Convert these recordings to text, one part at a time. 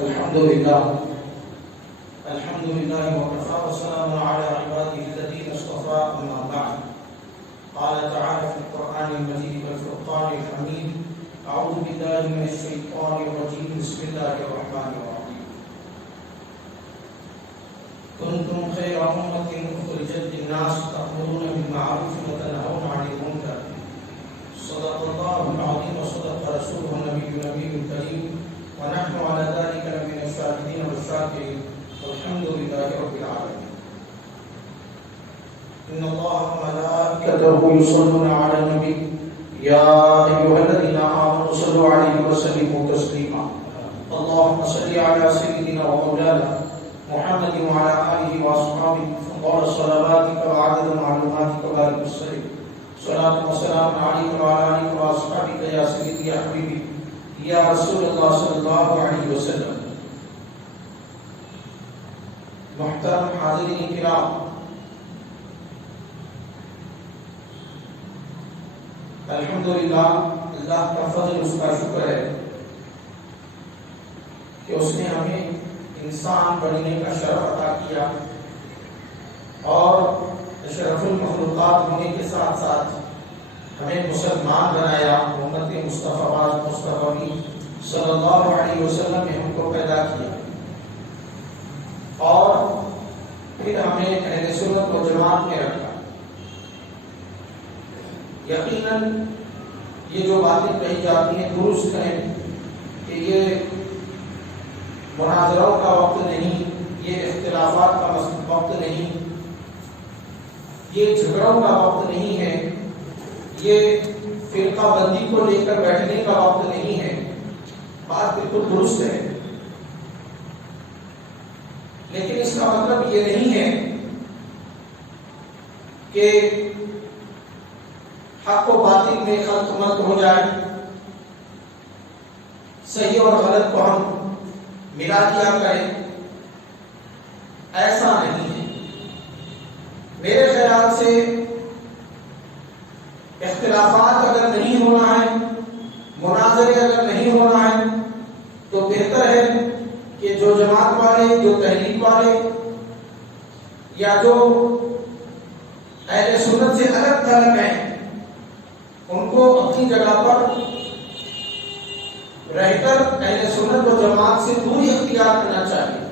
الحمد لله وكفى وسلام على عباده الذين اصطفى أما بعد. قال تعالى في القرآن المجيد والفرقان الحميد: أعوذ بالله من الشيطان الرجيم. بسم الله الرحمن الرحيم. كنتم خير أمة أخرجت للناس تأمرون بالمعروف وتنهون عن المنكر. صدق الله العظيم وصدق رسوله النبي الكريم، ونحن على ذلك لمن الشاهدين والشاكرين، والحمد لله رب العالمين. إن الله وملائكته يصلون على النبي يا أيها الذين آمنوا صلوا عليه وسلموا تسليما. اللهم صل على سيدنا ومولانا محمد وعلى آله وأصحابه فضل صلواتك وعدد معلوماتك وبارك وسلم. صلاة وسلام عليك وعلى آلك وأصحابك يا سيدي يا حبيبي یا رسول اللہ صلی اللہ علیہ وسلم. محترم حاضرین کرام، الحمدللہ اللہ کا فضل، اس کا شکر ہے کہ اس نے ہمیں انسان بننے کا شرف عطا کیا اور اشرف المخلوقات ہونے کے ساتھ ساتھ ہمیں مسلمان بنایا. امت مصطفی صلی اللہ علیہ وسلم نے ہم کو پیدا کیا اور پھر ہمیں اہل سنت و جماعت میں رکھا. یقیناً یہ جو باتیں کہی جاتی ہیں درست ہیں کہ یہ مناظروں کا وقت نہیں، یہ اختلافات کا وقت نہیں، یہ جھگڑوں کا وقت نہیں ہے، یہ فرقہ بندی کو لے کر بیٹھنے کا وقت نہیں ہے. بات بالکل درست ہے، لیکن اس کا مطلب یہ نہیں ہے کہ حق و باطل میں خلط ملط ہو جائے، صحیح اور غلط کو ہم ملا دیا کریں. ایسا نہیں ہے. میرے خیال سے اختلافات اگر نہیں ہونا ہے، مناظرے اگر نہیں ہونا ہے، تو بہتر ہے کہ جو جماعت والے، جو تحریک والے یا جو اہل سنت سے الگ تھلگ ہیں، ان کو اپنی جگہ پر رہ کر اہل سنت و جماعت سے دوری اختیار کرنا چاہیے.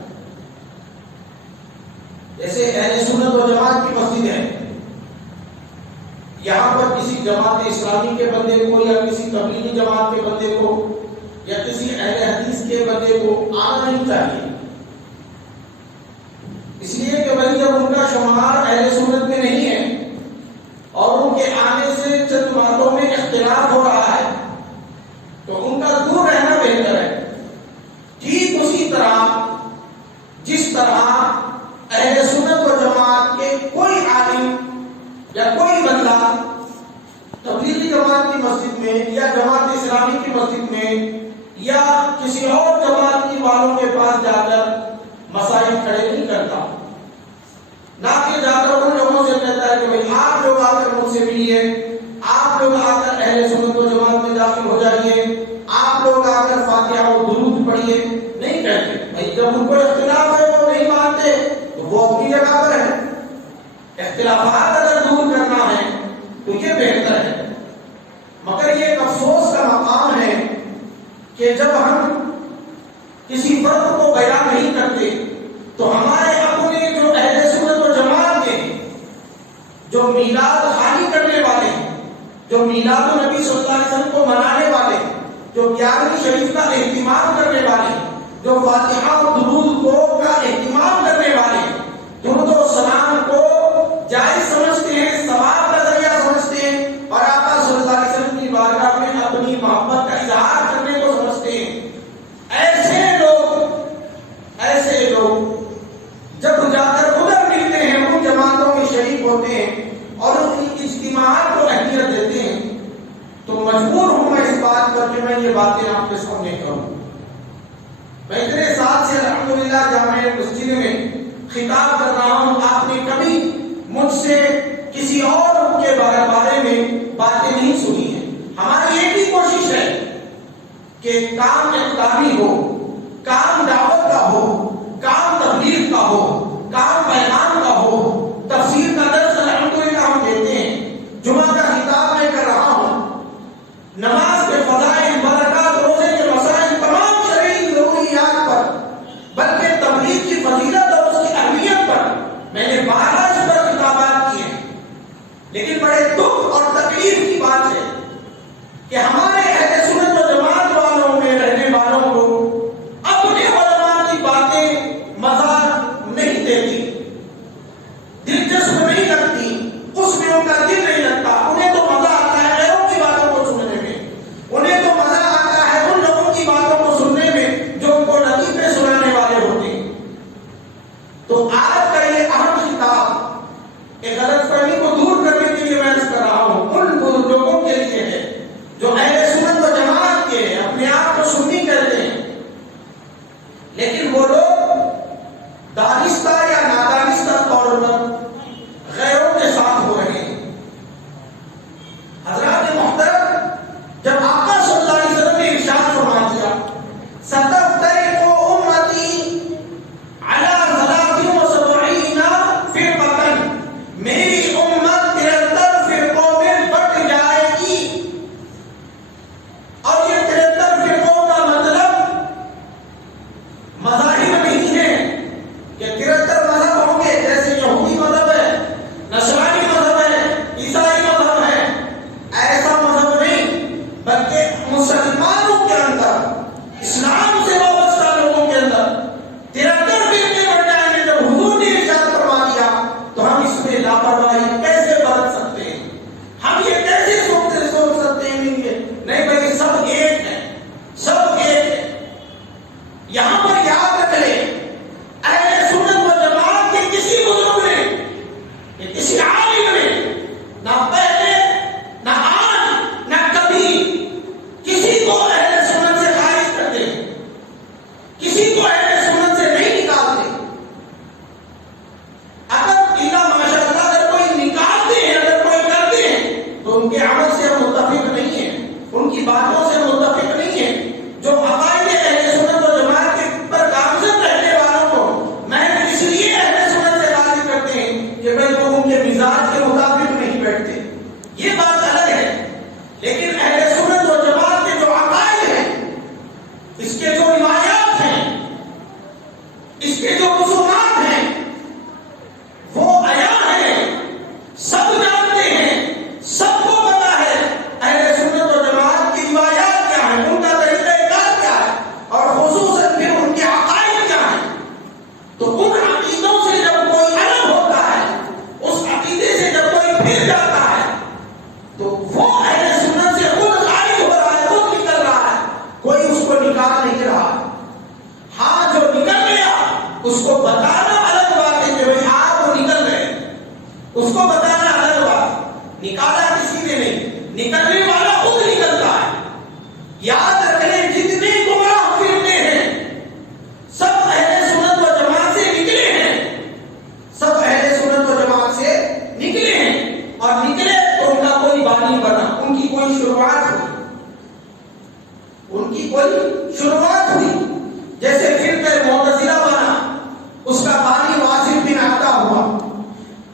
جیسے اہل سنت و جماعت کی مسجد ہے، یہاں پر کسی جماعت اسلامی کے بندے کو یا کسی تبلیغی جماعت کے بندے کو یا کسی اہل حدیث کے بندے کو آنا نہیں چاہیے، اس لیے کہ بھائی جب ان کا شمار اہل سنت میں نہیں ہے اور ان کے آنے سے چند باتوں میں اختلاف ہو رہا ہے تو ان کا دور رہنا بہتر ہے. ٹھیک اسی طرح جس طرح اہل سنت و جماعت کے کوئی عالم یا کوئی بندہ تبلیغی جماعت کی مسجد میں یا جماعت اسلامی کی مسجد میں یا کسی اور جماعت کی والوں کے پاس جا کر مسائل کھڑے نہیں کرتا، نہ کہ جا کر ان لوگوں سے کہتا ہے کہ بھائی آپ لوگ آ کر مجھ سے ملیے، آپ لوگ آ کر اہل سنت و جماعت میں داخل ہو جائیے، آپ لوگ آ کر فاتحہ و درود پڑھیے. نہیں کہتے. بھائی جب ان کو اختلاف ہے، وہ نہیں مانتے تو وہ اپنی جگہ پر ہے. اختلافات اگر دور کرنا ہے تو یہ بہتر ہے. مگر یہ ایک افسوس کا مقام ہے کہ جب ہم کسی فرق کو بیان نہیں کرتے تو ہمارے اپنے جو اہل سنت و جماعت کے جو میلاد خالی کرنے والے، جو میلاد النبی صلی اللہ علیہ وسلم کو منانے والے، جو 11ویں شریف کا اہتمام کرنے والے، جو فاتحہ و درود کو کا اہتمام کرنے والے، درود و سلام کو جائز سمجھتے ہیں، ثواب کا ذریعہ سمجھتے ہیں اور آقا صلی اللہ علیہ وسلم کی بارگاہ میں اپنی محبت کا اظہار کرنے کو سمجھتے ہیں، ایسے لوگ جب جا کر ادھر ملتے ہیں، ان جماعتوں میں شریک ہوتے ہیں اور ان کی اجتماعات کو اہمیت دیتے ہیں، تو مجبور ہوں میں اس بات پر کہ میں یہ باتیں آپ کے سامنے کروں. میں اتنے سال سے الحمدللہ جامع مسجد میں خطاب کر رہا ہوں، آپ نے کبھی مجھ سے کسی اور کے بارے میں باتیں نہیں سنی ہیں. ہماری ایک ہی کوشش ہے کہ کام اقدامی ہو، کام دعوت کا ہو، کام تبلیغ کا ہو، کام بیان کا ہو، تفسیر کا درس الحمدللہ ہم دیتے ہیں، جمعہ کا خطاب میں کر رہا ہوں، نماز کے فضائل، برکات، روزے کے مسائل، تمام شرعی ضروریات پر، بلکہ تبلیغ کی فضیلت اور اس کی اہمیت پر میں نے 12 اس پر خطابات کیے ہیں۔ لیکن بڑے دکھ اور تکلیف کی بات ہے کہ ہمارے اہل سنت و جماعت والوں میں رہنے والوں کو اپنے علماء کی باتیں مزہ نہیں دیتی، دلچسپ نہیں لگتی، اس میں ان کا دل نہیں لگتا۔ انہیں تو مزہ آتا ہے غیروں کی باتوں کو سننے میں، انہیں تو مزہ آتا ہے ان لوگوں کی باتوں کو سننے میں جو ان کو لطیفے سنانے والے ہوتے ہیں۔ تو آج کا یہ اہم خطاب ایک غلط فہمی کو دور کرنے کے لیے میں عرض کر رہا ہوں، ان لوگوں کے لیے ہے جو اہل سنت و جماعت کے ہیں، اپنے آپ کو سنی کہتے ہیں، لیکن وہ لوگ دانستہ یا نادانستہ طور پر غیروں کے ساتھ ہو رہے ہیں۔ حضرات محترم، جب آقا صلی اللہ علیہ وسلم نے ارشاد فرما دیا ستفترق امتی علی 73 فرقۃ، میری امت 73 فرقوں میں بٹ جائے گی، اور یہ 73 فرقوں کا مطلب مذاہب نہیں ہے کہ 73 مذہب ہوں گے، جیسے یہودی مذہب ہے، نصرانی مذہب ہے، عیسائی مذہب ہے، ایسا مذہب نہیں، بلکہ مسلمانوں کے اندر، اسلام سے وابستہ لوگوں کے اندر 73 فرقے بن جائیں گے۔ جب حضور نے ارشاد فرما دیا تو ہم اس میں لاپرواہی کیسے برت سکتے ہیں؟ ہم یہ کیسے سوچ سکتے ہیں نہیں بھائی سب ایک ہے، سب ایک ہے۔ یہاں پر یاد رکھ لیں، اہل سنت و جماعت کے کسی بزرگ نے یا کسی عالم نے نہ پہلے نہ آج نہ کبھی کسی کو اہل سنت سے خارج کرتے، کسی کو اہل سنت سے نہیں نکالتے۔ اگر اللہ ماشاء اللہ اگر کوئی نکالتے ہیں، اگر کوئی کرتے ہیں تو ان کے عمل سے ہم متفق نہیں ہیں، ان کی باتوں سے متفق نہیں ہیں۔ جو عقائد اہل سنت و جماعت کے پر گامزن رہنے والوں کو میں اس لیے اہل سنت سے خارج کرتے ہیں کہ بھائی وہ ان کے مزاج کے مطابق نہیں بیٹھتے، یہ بات الگ ہے۔ لیکن اہل سنت و جماعت کے جو عقائد ہیں، اس کے جو روایات ہیں، اس کے جو رسومات ہیں، وہ عیاں ہیں، سب جانتے ہیں، سب کو پتا ہے اہل سنت و جماعت کی روایات کیا ہیں، ان کا طریقہ کار کیا ہے، اور خصوصاً پھر ان کے عقائد کیا ہیں۔ تو ان عقیدوں سے جب کوئی الگ ہوتا ہے، اس عقیدے سے جب کوئی پھر جاتا ہے، تو وہ اہل سنت سے خود خارج ہو رہا ہے، خود نکل رہا ہے، کوئی اس کو نکال نہیں رہا۔ ہاں جو نکل گیا اس کو بتانا الگ بات ہے کہ بھائی آپ وہ نکل گئے، اس کو بتانا الگ بات، نکالا کسی نے نہیں، نکلنے والا خود نکلتا ہے۔ یاد رکھیں جتنے گمراہ فرقے ہیں سب اہل سنت و جماعت سے نکلے ہیں، سب اہل سنت و جماعت سے نکلے ہیں، اور نکلے تو ان کا کوئی بانی بنا، ان کی کوئی شروعات ہوئی، ان کی کوئی شروعات ہوئی۔ جیسے فرقہ معتزلہ بنا، اس کا بانی واصل بن عطا ہوا۔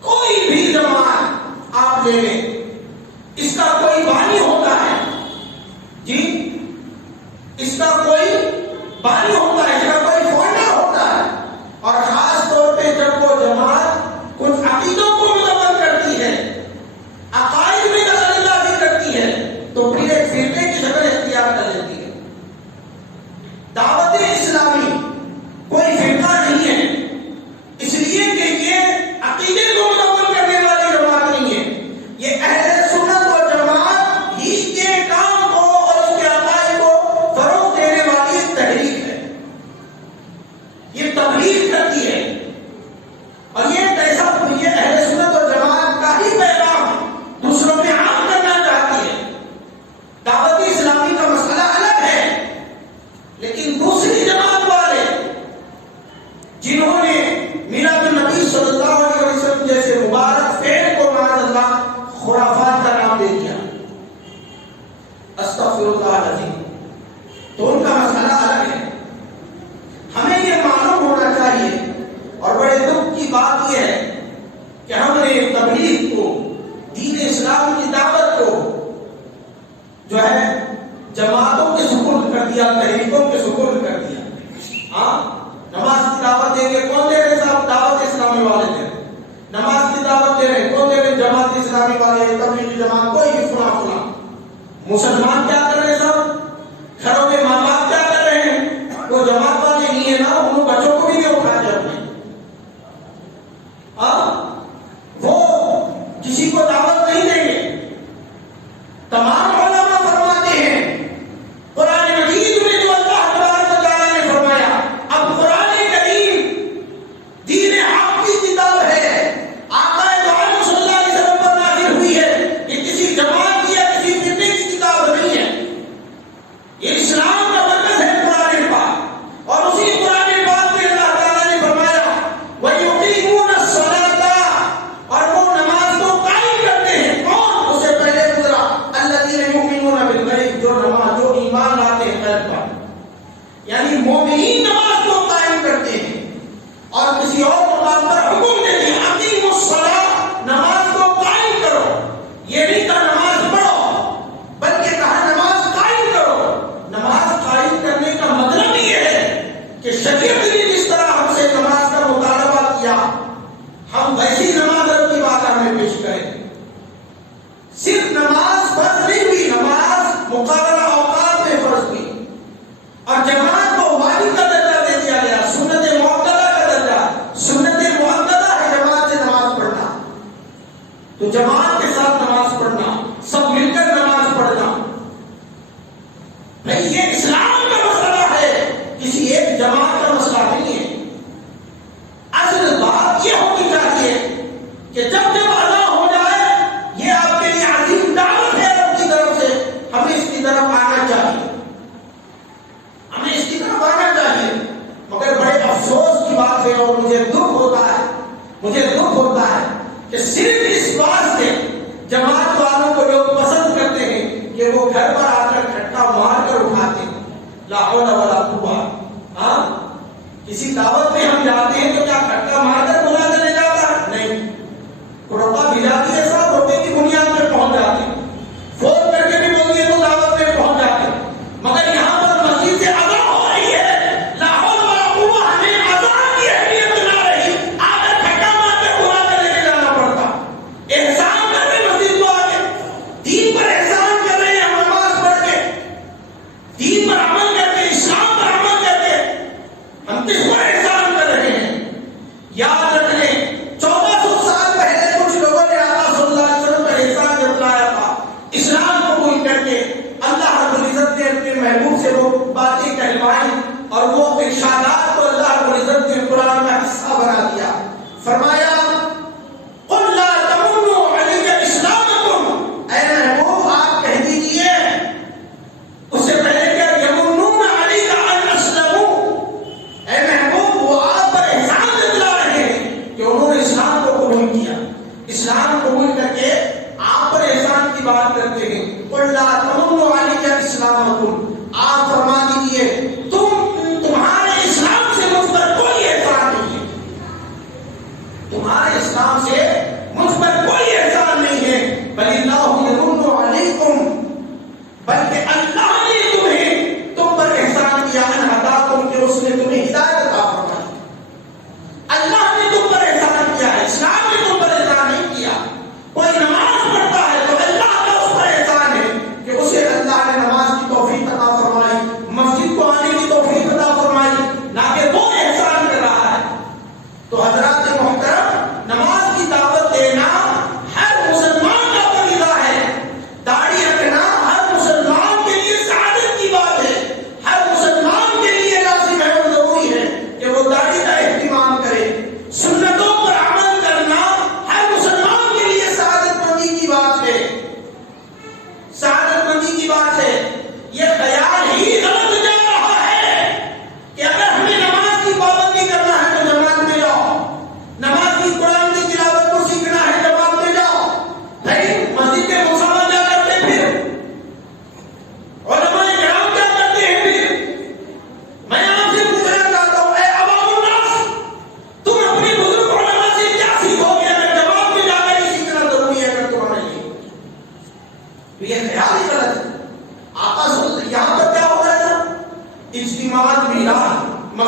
کوئی بھی جماعت آپ لے لیں، اس کا کوئی بانی ہوتا ہے، جی اس کا کوئی بانی ہوتا ہے، اس کا کوئی فونڈا ہوتا ہے، اور خاص طور پہ جب وہ جماعت کچھ عقیدوں کو مدون کرتی ہے، عقائد میں دخل اندازی کرتی ہے، تو پھر ایک فرقے کی شکل اختیار کر لیتی ہے۔ دعوت اسلامی کوئی فرقہ نہیں ہے، اس لیے کہ یہ عقیدے کو مدون کرنے والی جماعت نہیں ہے، یہ اہل سنت و جماعت ہی کے کام کو اور اس کے عقائد کو فروغ دینے والی ایک تحریک ہے۔ دیا، تحریکوں کے سپرد کر دیا. ہاں نماز کی دعوت دیں گے، کون دے رہے صاحب؟ دعوت اسلامی والے دے رہے. نماز کی دعوت دے رہے، کون دے رہے؟ جماعت اسلامی والے، تبلیغی جماعت، کوئی بھی فلاں. مسلمان کیا کر رہے ہیں صاحب؟ گھروں میں ماں باپ کیا کر رہے ہیں؟ وہ جماعت والے نہیں ہے نا، ان بچوں کو بھی نہیں اٹھا جاتے. وہ کسی کو دعوت نہیں دیں گے. تمام علماء فرماتے ہیں قرآن مجید میں جو اللہ تبارک و تعالیٰ نے فرمایا، اب قرآن کریم دین حق کی کتاب ہے، آقا دو عالم صلی اللہ علیہ وسلم پر نازل ہوئی ہے. یہ کسی جماعت کی یا کسی فرقے کی کتاب نہیں ہے. یہ اسلام کا مرکز ہے قرآن پاک. اور اسی قرآن پاک میں اللہ تعالیٰ نے فرمایا وَيُقِيمُونَ الصَّلَاةَ، اور وہ نماز کو قائم کرتے ہیں. کون؟ اس سے پہلے گزرا الَّذِينَ يُؤْمِنُونَ بِالْغَيْبِ، جو ایمان لاتے ہیں غیب پر. یعنی مومنین نماز کو قائم کرتے ہیں. اور کسی اور مقام پر حکم دیتے ہیں اقیموا الصلاۃ، نماز کو قائم کرو. یہ نہیں کہا نماز پڑھو، بلکہ کہا نماز قائم کرو. نماز قائم کرنے کا مطلب یہ ہے کہ شریعت نے جس طرح ہم سے نماز کا مطالبہ کیا، ہم ویسی نماز رب کی بارگاہ میں پیش کریں. صرف نماز فرض نہیں ہوئی، نماز مقررہ اوقات میں فرض ہوئی. اور جماعت کو واجب کا درجہ دے دیا گیا، سنت مؤکدہ کا درجہ. سنت مؤکدہ ہے جماعت سے نماز پڑھنا. تو جماعت کے ساتھ نماز پڑھنا، سب مل کر نماز پڑھنا، بھائی یہ اسلام کا مسئلہ ہے، کسی ایک جماعت کا مسئلہ نہیں ہے. اصل بات یہ ہونی چاہیے کہ جب ادا ہو جائے، یہ آپ کے لیے عظیم دعوت ہے رب کی طرف سے، ہمیں اس کی طرف آنا چاہیے، ہمیں اس کی طرف آنا چاہیے. مگر بڑے افسوس کی بات ہے اور مجھے دکھ ہوتا ہے کہ صرف اس بات سے جماعت والوں کو لوگ پسند کرتے ہیں کہ وہ گھر پر آ کر کھٹا مار کر اٹھاتے ہیں. لا حول ولا قوت. ہاں کسی دعوت میں ہم جاتے ہیں تو کیا کھٹا مار کر بلا کر لے جاتا ہے؟ نہیں، روٹا بھجاتی ہے صاحب، روٹے کی بنیاد میں پہنچ جاتے ہیں. فون کر کے بھی بول دیے تو دعوت میں پہنچ جاتے ہیں. مگر یہاں پر مسجد سے اذان ہو رہی ہے، لا حول ولا قوت، ہمیں اذان کی اہمیت نہ رہی، آ کر کھٹا مار کر بلا کر لے کے جانا پڑتا. احسان کر رہے مسجد کو آ کے، دین پر احسان کر رہے ہیں ہم، نماز پڑھ کے، دین پر عمل کر کے، اسلام پر عمل کر کے ہم کس پر احسان کر رہے ہیں؟ یاد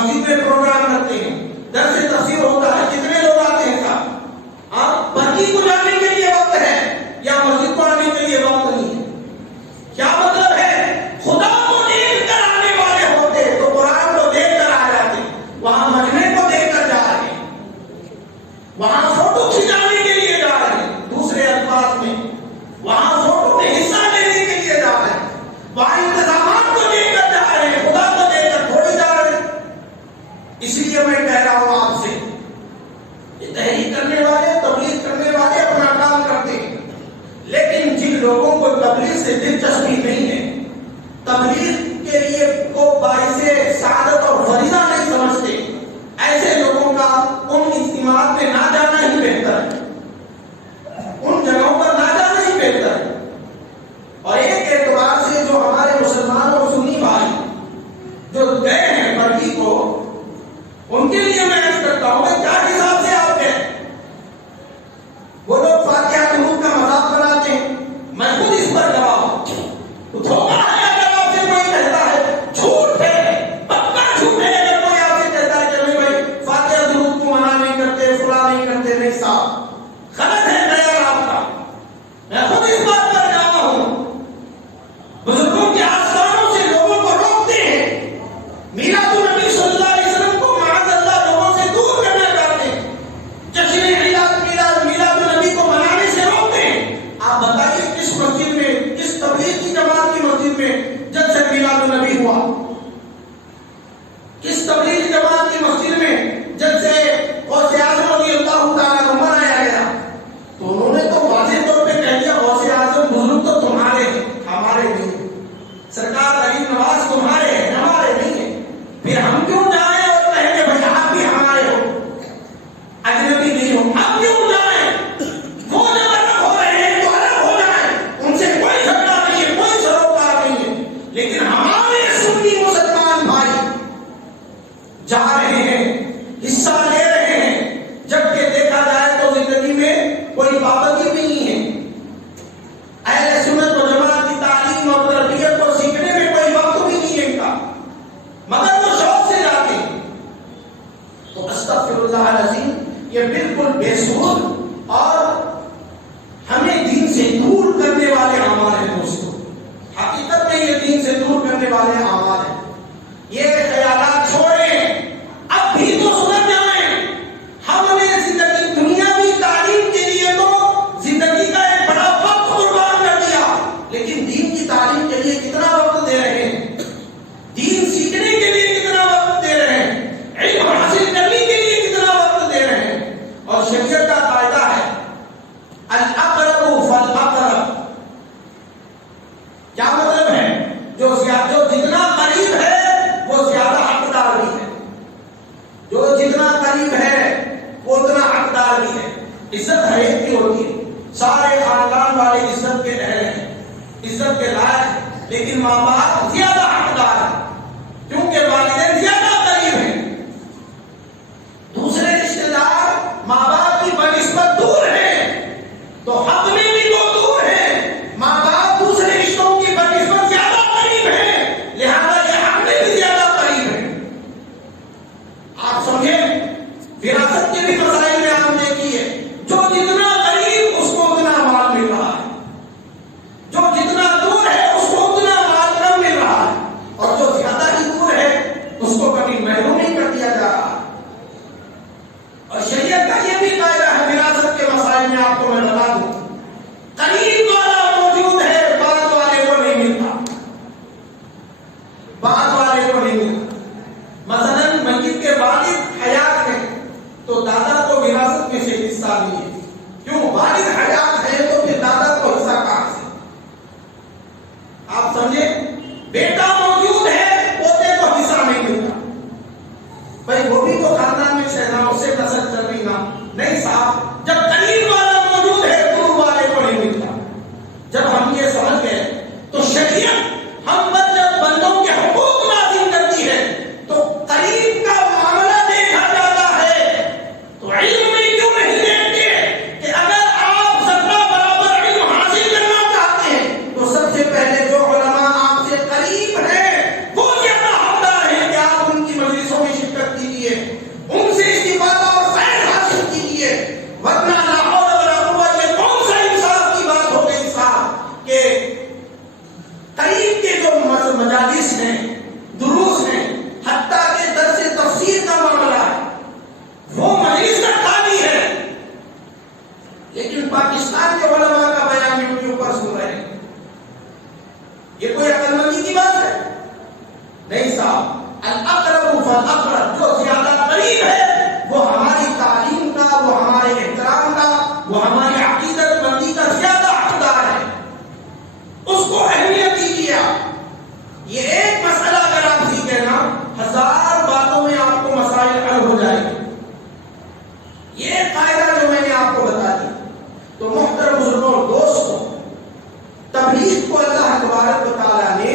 مسجد میں پروگرام رکھتے ہیں، درس تفسیر ہوتا ہے، کتنے لوگ آتے ہیں صاحب؟ بڑی کو جانے کے لیے وقت ہے یا مسجد کو آنے کے لیے وقت نہیں ہے؟ کیا مطلب ہے؟ خدا کو دیکھ کر آنے والے ہوتے تو قرآن کو دیکھ کر آ جاتے، وہاں مجمع کو دیکھ کر جا رہے ہیں، وہاں فوٹو کھینچانے کے لیے جا رہے ہیں، دوسرے الفاظ میں وہاں فوٹو میں حصہ لینے کے لیے جا رہے ہیں، وہاں انتظامات کو دیکھ کر جا رہے ہیں، خدا کو دیکھ کر تھوڑی جا رہے ہیں۔ اس لیے میں کہہ رہا ہوں آپ سے، یہ تحریک کرنے والے، تبلیغ کرنے والے اپنا کام کرتے ہیں، لیکن جن لوگوں کو تبلیغ سے دلچسپی نہیں ہے، تبلیغ کے لیے کو باعث سعادت اور فریضہ نہیں سمجھتے، ایسے لوگوں کا ان اجتماعات میں نہ جانا ہی بہتر ہے، ان جگہوں پر نہ جانا ہی بہتر ہے۔ اور ایک اعتبار سے جو ہمارے مسلمان اور سنی بھائی جو گئے ہیں برگی کو، ان کے لیے میں عرض کرتا ہوں کہ کیا حساب سے آپ گئے؟ وہ لوگ فاتحہ درود کا مذاق بناتے ہیں، میں خود اس پر گواہ ہوں۔ دھوکہ ہے اگر آپ سے کوئی کہتا ہے، جھوٹ ہے، پکا جھوٹ ہے اگر کوئی آپ سے کہتا ہے کہ نہیں بھائی فاتحہ درود کو منع نہیں کرتے، فلاں نہیں کرتے، نہیں صاحب، غلط ہے خیال آپ کا، میں خود اس بات پر گواہ ہوں۔ بزرگوں کے آستانوں سے لوگوں کو روکتے ہیں، میلاد النبی صلی اللہ علیہ وسلم کو معاذ اللہ لوگوں سے دور کرنا چاہتے ہیں، جشن میلاد النبی کو منانے سے روکتے ہیں۔ آپ بتائیے کس مسجد میں، کس تبلیغ کی جماعت کی مسجد میں جشن میلاد النبی ہوا؟ کس تبلیغ جماعت کی مسجد میں جب سے غوث اعظم رضی اللہ تعالیٰ عنہ منایا گیا؟ تو انہوں نے تو واضح طور پہ کہہ دیا غوث اعظم بزرگ تو تمہارے ہیں، ہمارے نہیں ہیں، سرکار غریب نواز تمہارے ہیں، ہمارے نہیں ہیں، پھر ہم کیوں جائیں اور کہیں کہ بھائی آپ بھی ہمارے ہو، اجنبی نہیں ہو، ہم کیوں جائیں؟ وہ جب الگ ہو رہے ہیں تو الگ ہو جائیں، ان سے کوئی جھگڑا نہیں ہے، کوئی سروکار نہیں ہے، لیکن ہمارے سنی مسلمان بھائی جا رہے ہیں، حصہ لے رہے ہیں، جبکہ دیکھا جائے تو زندگی میں کوئی پابندی بھی نہیں ہے، اہل سنت و جماعت کی تعلیم اور تربیت کو سیکھنے میں کوئی وقت بھی نہیں ہے ان کا، مگر وہ شوق سے جاتے ہیں۔ تو استغفر اللہ العظیم، یہ بالکل بے سود اور ہمیں دین سے دور کرنے والے اعمال ہیں دوستو، حقیقت میں یہ دین سے دور کرنے والے اعمال ہیں۔ یہ خیالات چھوڑیں، اب بھی تو سمجھ جائیں، ہم نے زندگی دنیاوی تعلیم کے لیے تو زندگی کا ایک بڑا وقت قربان کر دیا، لیکن دین کی تعلیم کے لیے کتنا وقت دے رہے ہیں؟ دین سیکھنے کے لیے کتنا وقت دے رہے ہیں؟ علم حاصل کرنے کے لیے کتنا وقت دے رہے ہیں؟ اور شریعت کا قاعدہ ہے الاقرب فالاقرب، کیا مطلب ہے؟ جو جتنا قریب ہے وہ زیادہ حقدار بھی ہے، جو جتنا قریب ہے وہ اتنا حقدار بھی ہے۔ عزت ہر ایک کی ہوتی ہے، سارے خاندان والے عزت کے اہل ہیں، عزت کے لائق ہیں، لیکن ماں باپ زیادہ حقدار ہیں کیونکہ والدین زیادہ قریب ہیں۔ دوسرے رشتے دار ماں باپ کی بنسبت دور ہیں تو حق میں بھی وہ دور ہیں، ماں باپ دوسرے رشتوں کی بنسبت زیادہ قریب ہیں، لہذا یہ حق میں بھی زیادہ قریب ہیں۔ آپ سمجھیں، وراثت کے بھی مسائل میں آپ دیکھیے، جو جتنا قریب اس کو اتنا مال مل رہا ہے، جو جتنا دور ہے اس کو اتنا مال کم مل رہا ہے، اور جو زیادہ ہی دور ہے اس کو کبھی محروم نہیں کر دیا جا رہا۔ اور شریعت کا یہ بھی قاعدہ ہے وراثت کے مسائل میں، آپ کو میں بتا دوں، قریب والا موجود ہے، بعد والے کو نہیں ملتا، بعد والے کو نہیں ملتا۔ مثلاً میت کے والد حیات ہیں تو دادا کو وراثت میں سے حصہ نہیں ہے، کیوں؟ والد حیات ہے تو پھر دادا کو حصہ کہاں سے؟ آپ سمجھیں، بیٹا موجود ہے، پوتے کو حصہ نہیں ملتا، بھائی وہ بھی تو خاندان میں شہنا، اس سے نسل چل رہی نا، نہیں صاحب، جب قریب والا موجود ہے دور والے کو نہیں ملتا۔ جب ہم یہ سمجھ گئے تو شریعت ہم پر جب بندوں کے حقوق الاقرب فالاقرب، جو زیادہ قریب ہے وہ ہماری تعلیم کا، وہ ہمارے احترام کا، وہ ہماری عقیدت مندی کا زیادہ حقدار ہے، اس کو اہمیت دیجیے آپ۔ یہ ایک مسئلہ اگر آپ سیکھیں نا، 1000 باتوں میں آپ کو مسائل حل ہو جائیں گے۔ یہ قاعدہ جو میں نے آپ کو بتا دی، تو محترم بزرگوں دوستوں، تبلیغ کو اللہ تبارک و تعالیٰ نے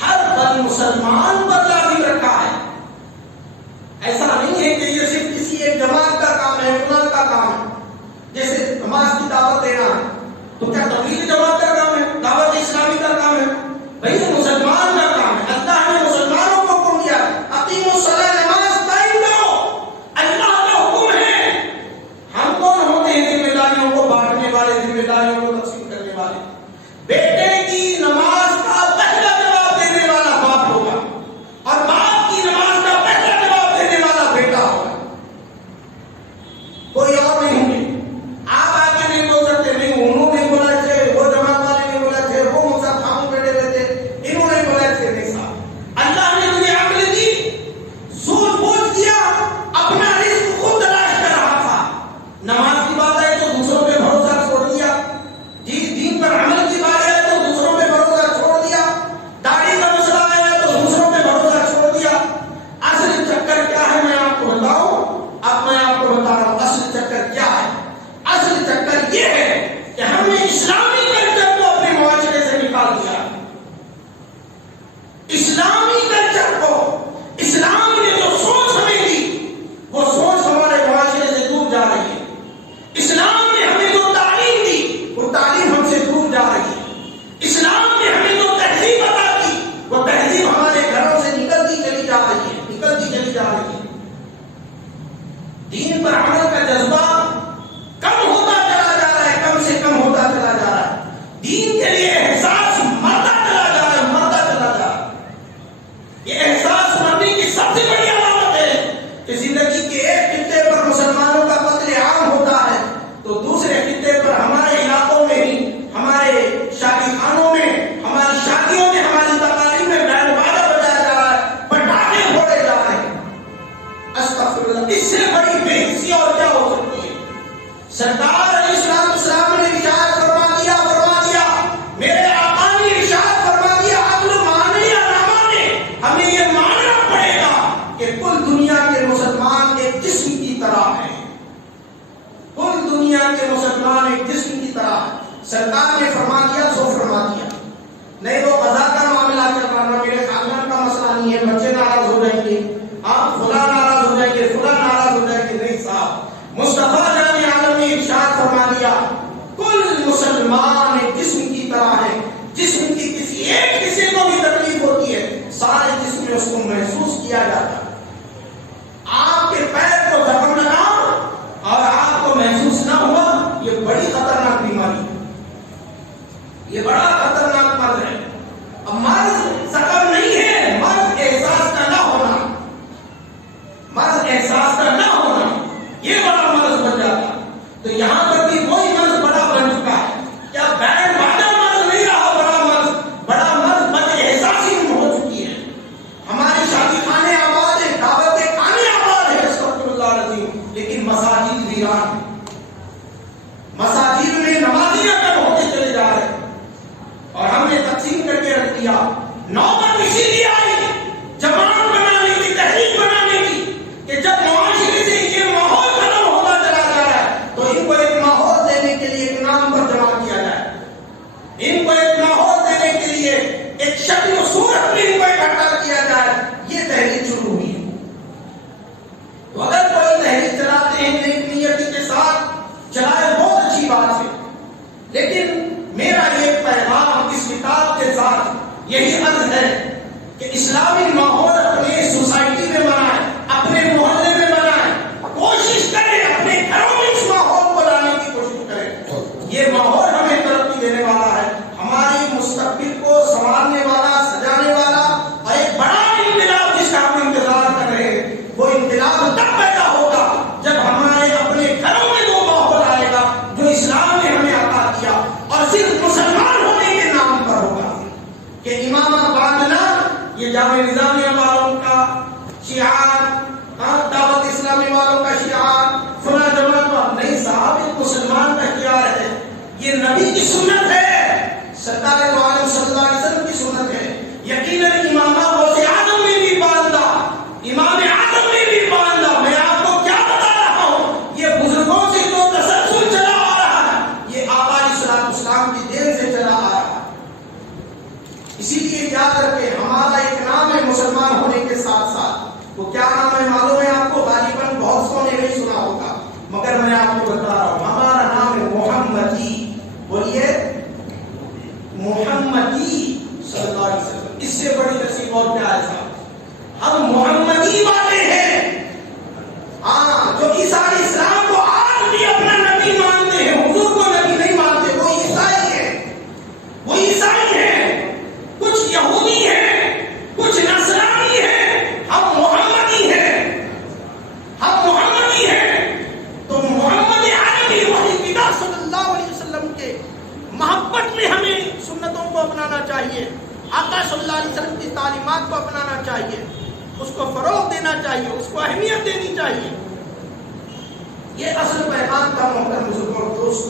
ہر بل مسلمان پر لازم رکھا ہے۔ ایسا نہیں ہے کہ یہ صرف کسی ایک جماعت کا کام ہے، فلاں کا کام ہے۔ جیسے نماز کی دعوت دینا، تو کیا تبلیغ جماعت کا کام ہے؟ دعوت اسلامی کا کام ہے؟ بھئی یہ مسلمان کا کام ہے۔ اللہ نے مسلمانوں کو حکم دیا، اقیموا الصلاۃ، نماز قائم کرو، اللہ کا حکم ہے۔ ہم کون ہوتے ہیں ذمہ داریوں کو بانٹنے والے، ذمہ داریوں کو تقسیم کرنے والے؟ بیٹے کی نماز کا پہلا جواب دینے والا باپ ہوگا، اور باپ کی نماز کا پہلا جواب دینے والا بیٹا ہوگا، کوئی اور نہیں ہوں گے۔ آپ آگے نہیں بول سکتے، نہیں انہوں نے بولا تھے، وہ جماعت والے نے بولا تھے، وہ مسا خاموں بیٹھے ہوئے تھے، انہوں نے بولا تھے۔ نہیں صاحب، اللہ نے تجھے عقل دی، سوچ بوجھ دیا، اپنا رزق خود تلاش کر رہا تھا۔ نماز کی بات آئی تو دوسروں پہ بھروسہ چھوڑ دیا، جی دین پر عمل کی بات آئی تو دوسروں پہ بھروسہ چھوڑ دیا، داڑھی کا مسئلہ آیا تو دوسروں پہ بھروسہ چھوڑ دیا۔ اصل چکر کیا ہے میں آپ کو بتاؤں؟ اب میں آپ کو بتا رہا ہوں اصل چکر کیا ہے۔ اصل چکر یہ ہے کہ ہم نے اسلامی کلچر کو اپنے معاشرے سے نکال دیا۔ اسلامی کلچر کو، اسلام نے جو سوچ ہمیں دی، وہ سوچ ہمارے معاشرے سے دور جا رہی ہے۔ اسلام نے ہمیں جو تعلیم دی، وہ تعلیم ہم سے دور جا رہی ہے۔ اسلام نے ہمیں جو تہذیب عطا کی، وہ تہذیب ہمارے گھروں سے نکلتی چلی جا رہی ہے، نکلتی چلی جا رہی ہے۔ دین پر عمل کا جذبہ کم ہوتا چلا جا رہا ہے، کم سے کم ہوتا چلا جا رہا ہے۔ دین کے لیے احساس مرتا چلا جا رہا ہے، مرتا چلا جا رہا ہے۔ یہ احساس مرنے کی سب سے بڑی علامت ہے کہ زندگی کے ایک خطے پر مسلمانوں کا قتل عام ہوتا ہے، تو دوسرے خطے پر ہمارے علاقوں میں ہی، ہمارے شادی خانوں میں، ہماری شادیوں میں، ہماری تقاریب میں بینڈ باجا بجایا جا رہا ہے، پٹاخے پھوڑے جا رہے ہیں۔ استغفر اللہ، اس سے بڑی بے حسی اور کیا ہو سکتی ہے؟ سرکار علیہ السلام نے ارشاد فرما دیا، میرے آقا نے ارشاد فرما دیا، عقل مانے یا نہ مانے، ہمیں یہ ماننا پڑے گا کہ کل دنیا کے مسلمان ایک جسم کی طرح ہیں، کل دنیا کے مسلمان ایک جسم کی طرح ہیں۔ سرکار نے فرما دیا سو فرما دیا، نہیں وہ قضا کا معاملہ چل رہا، میرے خاندان کا مسئلہ نہیں ہے، بچے ناراض ہو جائیں گے، آپ فلاں ناراض ہو جائیں گے، فلاں ناراض ہو جائیں گے۔ نہیں صاحب، مصطفیٰ جان عالم نے ارشاد فرما دیا، کل مسلمان ایک جسم کی طرح ہے، جسم کی کسی ایک حصے کو بھی تکلیف ہوتی ہے، سارے جسم میں اس کو محسوس کیا جاتا ہے۔ آپ کے پیر کو زخم لگا اور آپ کو محسوس نہ ہوا، یہ بڑی خطرناک بیماری ہے، یہ بڑا خطرناک مرض ہے۔ اب مرض زخم نہیں ہے، مرض احساس کا نہ ہونا، مرض احساس کا نہ ہونا، یہ بڑا مرض بن جاتا۔ تو یہاں پر بھی وہی مرض بڑا بن چکا ہے۔ کیا بینڈ باجا مرض نہیں رہا، بڑا مرض بد احساسی ہو چکی ہے۔ ہماری شادی خانے آباد ہے، دعوت خانے آباد ہے، استغفر اللہ العظیم، لیکن مساجد ویران ہیں۔ مساجد میں نمازی کم ہوتے چلے جا رہے ہیں، اور ہم نے تقسیم کر کے رکھ دیا۔ نوبت اسی لیے آئی جماعت بنانے کی، تحریک بنانے کی، کہ جب معاشرے سے یہ ماحول ختم ہوتا چلا جا رہا ہے تو ان کو ایک ماحول دینے کے لیے ایک نام پر جمع کیا جائے، ان کو ایک ماحول دینے کے لیے ایک شکل و صورت میں ان کو اکٹھا کیا جائے۔ یہ تحریک شروع ہوئی ہے۔ تو اگر کوئی تحریک چلاتے ہیں نیک نیتی کے ساتھ چلائے، بہت اچھی بات ہے، لیکن میرا یہ پیغام اس کتاب کے ساتھ یہی عرض ہے کہ اسلامی ماحول اپنے سوسائٹی میں بنائیں، اپنے محلے میں بنائیں، کوشش کریں اپنے گھروں میں اس ماحول کو لانے کی کوشش کریں۔ یہ ماحول ہمیں ترقی دینے والا ہے، ہماری مستقبل کو سنوارنے والا، سجانے والا، اور ایک بڑا انقلاب جس کا ہم انتظار کر رہے ہیں، وہ انقلاب تب پیدا ہوگا جب ہمارے اپنے گھروں میں وہ ماحول آئے گا جو اسلام نے ہمیں عطا کیا، اور صرف مسلمان ہونے کے نام پر ہوگا کہ امامت باندھنا، یہ جامع نظامیہ شعار، دعوت اسلامی والوں کا شعار، فلاں جماعت کا نہیں صاحب، ایک مسلمان کا شعار ہے، یہ نبی کی سنت ہے، سرکار دو عالم صلی اللہ علیہ وسلم کی سنت ہے۔ یقیناً امام غوث اعظم نے بھی باندھا، امام اعظم نے بھی باندھا۔ میں آپ کو کیا بتا رہا ہوں، یہ بزرگوں سے جو تسلسل چلا آ رہا ہے یہ آقا علیہ الصلوۃ والسلام کی دین سے چلا آ رہا ہے۔ اسی لیے یاد رکھیں ہمارا ایک نام ہے مسلمان ہونے کے ساتھ ساتھ، وہ کیا نام ہے معلوم ہے آپ کو؟ غالباً بہت سو نے نہیں سنا ہوگا، مگر میں آپ کو بتا رہا ہوں، ہمارا نام ہے محمدی۔ بولیے محمدی صلی اللہ علیہ وسلم۔ اس سے بڑی نصیب اور کیا ہے صاحب؟ ہم محمدی والے ہیں، ہاں، جو عیسائی اسلام کو آج بھی اپنا نبی مانتے ہیں، حضور کو نبی نہیں مانتے، وہ عیسائی ہیں، وہ عیسائی ہیں، کچھ یہودی ہیں، کچھ نصرانی ہیں، ہم محمدی ہیں، ہم محمدی ہیں۔ تو محمد عربی وحی پدا صلی اللہ علیہ وسلم کے محبت میں ہمیں سنتوں کو اپنانا چاہیے، آقا صلی اللہ علیہ وسلم کی تعلیمات کو اپنانا چاہیے، اس کو فروغ دینا چاہیے، اس کو اہمیت دینی چاہیے۔ یہ اصل پیغام کا محترم بزرگوں اور دوست۔